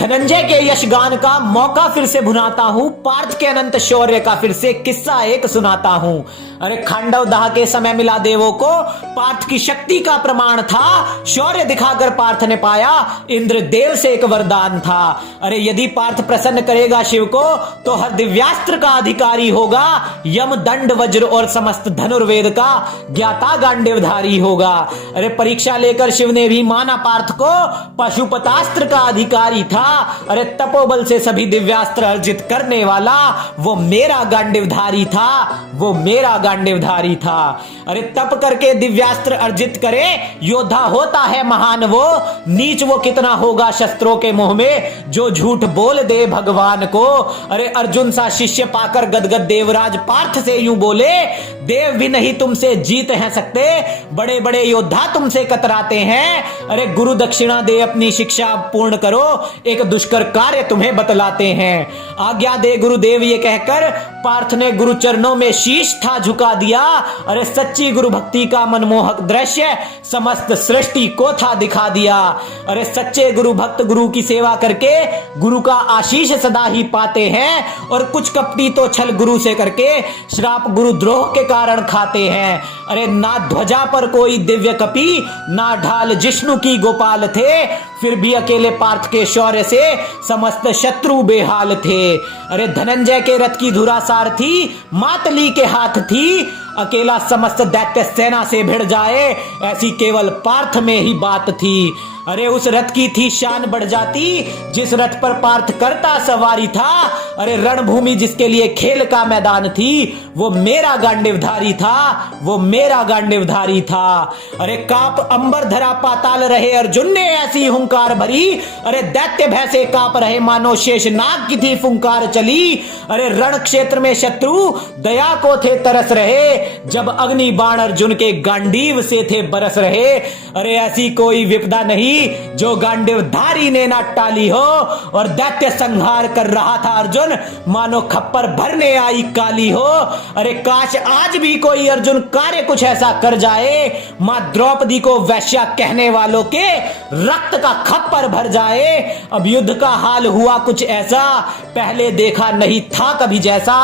धनंजय के यशगान का मौका फिर से भुनाता हूं, पार्थ के अनंत शौर्य का फिर से किस्सा एक सुनाता हूं। अरे खांडव दाह के समय मिला देवों को पार्थ की शक्ति का प्रमाण था, शौर्य दिखाकर पार्थ ने पाया इंद्रदेव से एक वरदान था। अरे यदि पार्थ प्रसन्न करेगा शिव को तो हर दिव्यास्त्र का अधिकारी होगा, यम दंड वज्र और समस्त धनुर्वेद का ज्ञाता गांडीवधारी होगा। अरे परीक्षा लेकर शिव ने भी माना पार्थ को पशुपतास्त्र का अधिकारी था। अरे तपोबल से सभी दिव्यास्त्र अर्जित करने वाला वो मेरा गांडीवधारी था, वो मेरा गांडीवधारी था। अरे तप करके दिव्यास्त्र अर्जित करे योद्धा होता है महान वो, नीच वो कितना होगा शस्त्रों के मुंह में जो झूठ बोल दे भगवान को। अरे अर्जुन सा शिष्य पाकर गदगद देवराज पार्थ से यूं बोले, देव भी नहीं तुमसे जीत हैं सकते, बड़े बड़े योद्धा तुमसे कतराते हैं। अरे गुरु दक्षिणा दे अपनी शिक्षा पूर्ण करो, एक दुष्कर कार्य तुम्हें बतलाते हैं। आज्ञा दे गुरुदेव ये कहकर पार्थ ने गुरु चरणों में शीश था झुका दिया। अरे सच्ची गुरु भक्ति का मनमोहक दृश्य समस्त सृष्टि को था दिखा दिया। अरे सच्चे गुरु भक्त गुरु की सेवा करके गुरु का आशीष सदा ही पाते हैं, और कुछ कपटी तो छल गुरु से करके श्राप गुरु द्रोह के कारण खाते हैं। अरे ना ध्वजा पर कोई दिव्य कपि, ना ढाल जिष्णु की गोपाल थे, फिर भी अकेले पार्थ के शौर्य से समस्त शत्रु बेहाल थे। अरे धनंजय के रथ की धुरा सारथी मातली के हाथ थी, अकेला समस्त दैत्य सेना से भिड़ जाए ऐसी केवल पार्थ में ही बात थी। अरे उस रथ की थी शान बढ़ जाती जिस रथ पर पार्थ करता सवारी था। अरे रणभूमि जिसके लिए खेल का मैदान थी वो मेरा गांडीवधारी था, वो मेरा गांडीवधारी था। अरे काप अंबर धरा पाताल रहे अर्जुन ने ऐसी हुंकार भरी, अरे दैत्य भय से काप रहे मानो शेषनाग की थी फुंकार चली। अरे रण क्षेत्र में शत्रु दया को थे तरस रहे, जब अग्नि बाण अर्जुन के गांडीव से थे बरस रहे। अरे ऐसी कोई विपदा नहीं जो गांडीवधारी ने ना टाली हो, और दैत्य संहार कर रहा था अर्जुन मानो खप्पर भरने आई काली हो। अरे काश आज भी कोई अर्जुन कार्य कुछ ऐसा कर जाए, मां द्रौपदी को वैश्या कहने वालों के रक्त का खप्पर भर जाए। अब युद्ध का हाल हुआ कुछ ऐसा पहले देखा नहीं था कभी जैसा,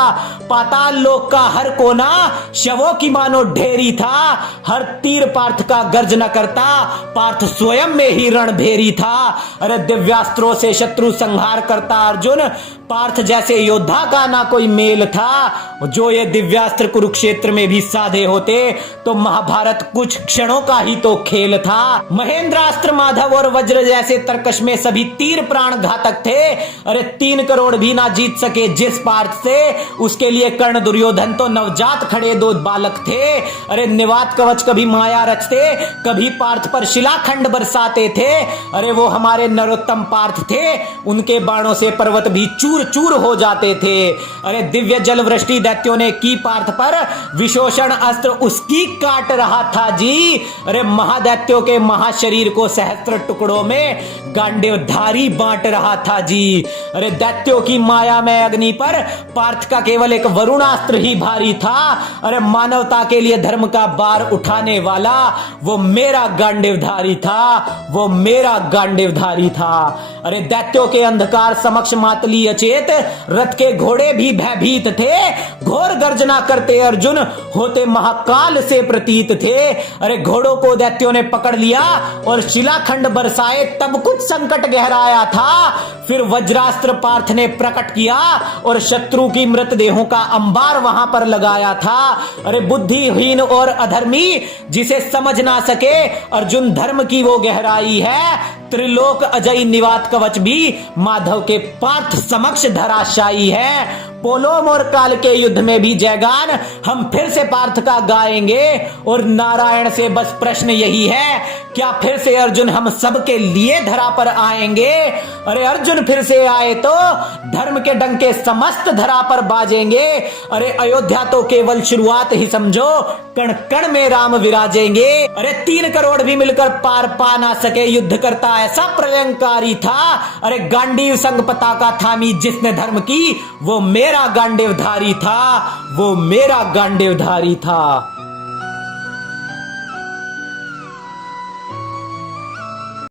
पाताल लोक का हर कोना शवों की मानो ढेरी था, हर तीर पार्थ का गर्ज न करता, पार्थ स्वयं में ही रणभेरी था। अरे दिव्यास्त्रों से शत्रु संहार करता अर्जुन, पार्थ जैसे योद्धा का ना कोई मेल था। जो ये दिव्यास्त्र कुरुक्षेत्र में भी साधे होते तो महाभारत कुछ क्षणों का ही तो खेल था। महेंद्रास्त्र माधव और वज्र जैसे तर्कश में सभी तीर प्राण घातक थे। अरे 3 करोड़ भी ना जीत सके जिस पार्थ से, उसके लिए कर्ण दुर्योधन तो नवजात खड़े 2 बालक थे। अरे निवात कवच कभी माया रचते, कभी पार्थ पर शिलाखंड बरसाते थे। अरे वो हमारे नरोत्तम पार्थ थे, उनके बाणों से पर्वत भी चूर चूर हो जाते थे। अरे दिव्य जल वृष्टि दैत्यों ने की पार्थ पर, विशोषण अस्त्र उसकी काट रहा था जी। अरे महादैत्यों के महाशरीर को सहस्त्र टुकड़ों में गांडीवधारी बांट रहा था जी। अरे दैत्यों की माया में अग्नि पर पार्थ का केवल एक वरुणास्त्र ही भारी था। अरे मानवता के लिए धर्म का बार उठाने वाला वो मेरा गांडीवधारी था, वो मेरा गांडीवधारी था। अरे दैत्यों के अंधकार समक्ष मातली अचेत रथ के घोड़े भी भयभीत थे, घोर गर्जना करते अर्जुन होते महाकाल से प्रतीत थे। अरे घोड़ों को दैत्यों ने पकड़ लिया और शिलाखंड बरसाए तब कुछ संकट गहराया था। फिर वज्रास्त्र पार्थ ने प्रकट किया और शत्रु की मृतदेहों का अंबार वहां पर लगाया था। अरे बुद्धिहीन और अधर्मी जिसे समझ ना सके अर्जुन धर्म की वो गहराई है, त्रिलोक अजय निवात कवच भी माधव के पार्थ समक्ष धराशायी है। पोलोम और काल के युद्ध में भी जयगान हम फिर से पार्थ का गाएंगे, और नारायण से बस प्रश्न यही है, क्या फिर से अर्जुन हम सब के लिए धरा पर आएंगे? अरे अर्जुन फिर से आए तो धर्म के डंके समस्त धरा पर बाजेंगे। अरे अयोध्या तो केवल शुरुआत ही समझो, कण कण में राम विराजेंगे। अरे 3 करोड़ भी मिलकर पार पा ना सके युद्ध करता ऐसा प्रलयंकारी था। अरे गांडीव संग पताका थामी जिसने धर्म की वो मेरा गांडीवधारी था, वो मेरा गांडीवधारी था।